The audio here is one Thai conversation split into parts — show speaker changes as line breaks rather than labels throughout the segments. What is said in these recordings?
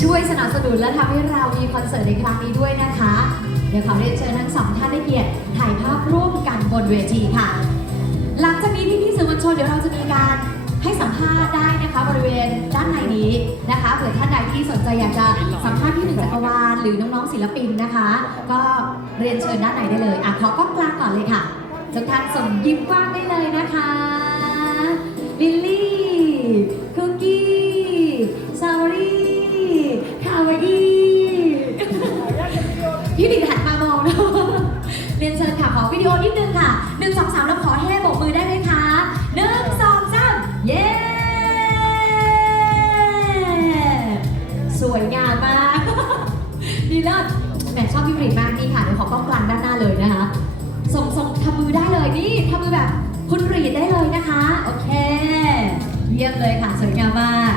ช่วยสนับสนุนและทำให้เรามีคอนเสิร์ตในครั้งนี้ด้วยนะคะ เดี๋ยวขอเรียนเชิญทั้งสองท่านได้เกียรติถ่ายภาพร่วมกันบนเวทีค่ะ หลังจากนี้พี่ๆสื่อมวลชนเดี๋ยวเราจะมีการให้สัมภาษณ์ได้นะคะบริเวณด้านในนี้นะคะเผื่อท่านใดที่สนใจอยากจะสัมภาษณ์พี่หนึ่งจักรวาลหรือน้องๆศิลปินนะคะ ก็เรียนเชิญด้านในได้เลยอะขอกล้องกลางก่อนเลยค่ะทุกท่านส่งยิ้มกว้างได้เลยนะคะ องสามแล้วขอเฮ่โบกมือได้ไหมคะหนึ่งสองสามเย้ สวยงามมากดีเลิศแหมชอบพี่หนิงมากนี่ค่ะเดี๋ยวขอกล้องกลางด้านหน้าเลยนะคะส่งส่งทำมือได้เลยนี่ทำมือแบบคุณรีดได้เลยนะคะ โอเค เยี่ยมเลยค่ะสวยงามมาก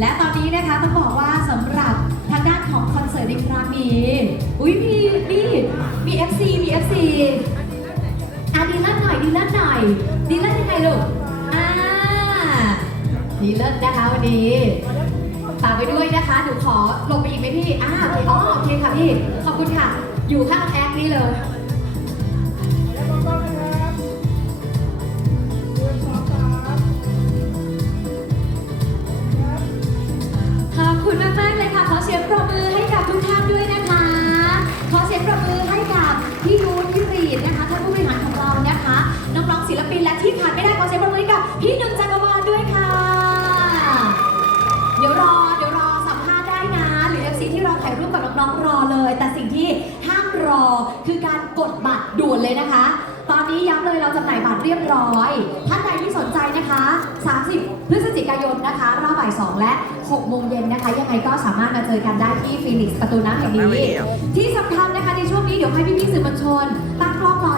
และตอนนี้นะคะต้องบอกว่าสำหรับทางด้านของคอนเสิร์ตในครั้งนี้ อุ้ยมีนี่มี FC มี FC อะดีเลิศหน่อยดีเลิศหน่อยดีเลิศยังไงลูกอ่าดีเลิศนะคะวันนี้ตามไปด้วยนะคะหนูขอลงไปอีกไหมพี่อ่าโอเคอ๋อโอเคค่ะพี่ขอบคุณค่ะ อยู่ข้างแอคนี่เลยขอบคุณมากมากๆเลย น้องๆศิลปินและที่ขาดไม่ได้ขอเสียงปรบมือให้กับพี่หนุ่มจักรวาลด้วยค่ะ เดี๋ยวรอเดี๋ยวรอสัมภาษณ์ได้นะ หรือ FC ที่รอถ่ายรูปกับน้องๆรอเลย แต่สิ่งที่ห้ามรอคือการกดบัตรด่วนเลยนะคะ ตอนนี้ย้ำเลยเราจำหน่ายบัตรเรียบร้อย ท่านใดที่สนใจนะคะ 30 พฤศจิกายนนะคะรอบบ่าย2และ6โมงเย็นนะคะ ยังไงก็สามารถมาเจอกันได้ที่ฟีนิกซ์ประตูน้ำแห่งนี้ที่สำคัญนะคะในช่วงนี้เดี๋ยวให้พี่ๆสื่อมวลชนตั้งกล้องรอได้เลย